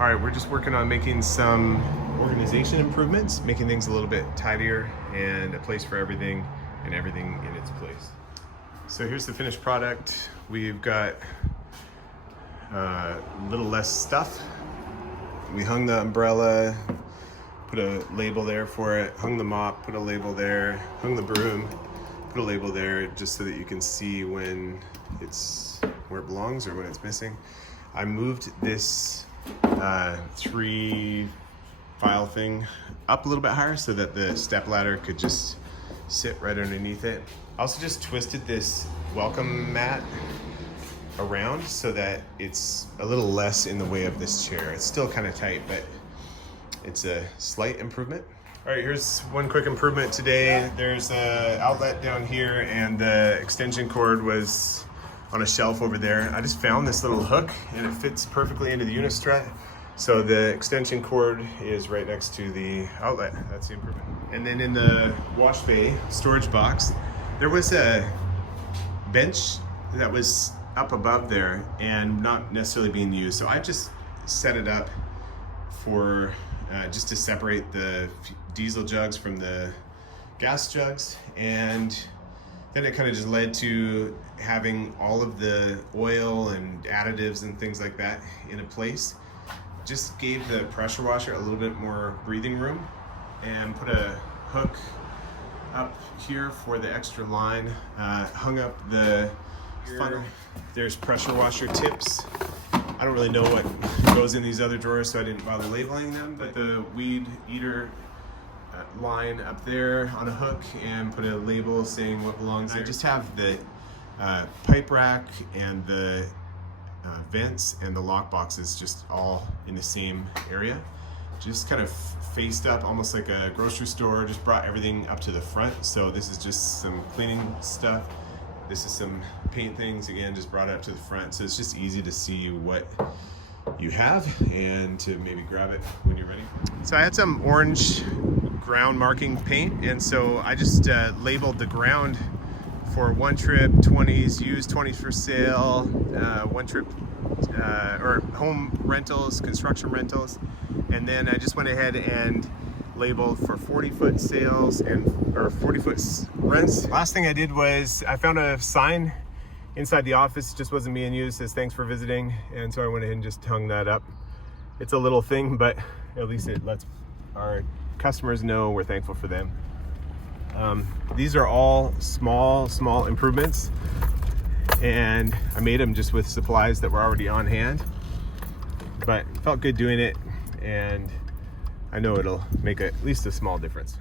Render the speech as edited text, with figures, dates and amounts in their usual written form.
All right, we're just working on making some organization improvements, making things a little bit tidier and a place for everything and everything in its place. So here's the finished product. We've got a little less stuff. We hung the umbrella, put a label there for it, hung the mop, put a label there, hung the broom, put a label there just so that you can see when it's where it belongs or when it's missing. I moved this 3 file thing up a little bit higher so that the step ladder could just sit right underneath it. I also just twisted this welcome mat around so that it's a little less in the way of this chair. It's still kind of tight, but it's a slight improvement. All right, here's one quick improvement today. There's an outlet down here and the extension cord was on a shelf over there. I just found this little hook and it fits perfectly into the unistrut. So the extension cord is right next to the outlet. That's the improvement. And then in the wash bay storage box, there was a bench that was up above there and not necessarily being used. So I just set it up for just to separate the diesel jugs from the gas jugs. And then it kind of just led to having all of the oil and additives and things like that in a place. Just gave the pressure washer a little bit more breathing room and put a hook up here for the extra line. Hung up the funnel. There's pressure washer tips. I don't really know what goes in these other drawers, so I didn't bother labeling them, but the weed eater line up there on a hook and put a label saying what belongs there. I just have the pipe rack and the vents and the lock boxes just all in the same area. Just kind of faced up almost like a grocery store, just brought everything up to the front. So this is just some cleaning stuff. This is some paint things, again, just brought it up to the front. So it's just easy to see what you have and to maybe grab it when you're ready. So I had some orange ground marking paint, and so I just labeled the ground for one trip 20s, used 20s for sale, one trip or home rentals, construction rentals, and then I just went ahead and labeled for 40-foot sales and or 40-foot rents. Last thing I did was I found a sign inside the office, just wasn't being used, says thanks for visiting, and so I went ahead and just hung that up. It's a little thing, but at least it lets our customers know we're thankful for them. These are all small improvements, and I made them just with supplies that were already on hand, but felt good doing it, and I know it'll make at least a small difference.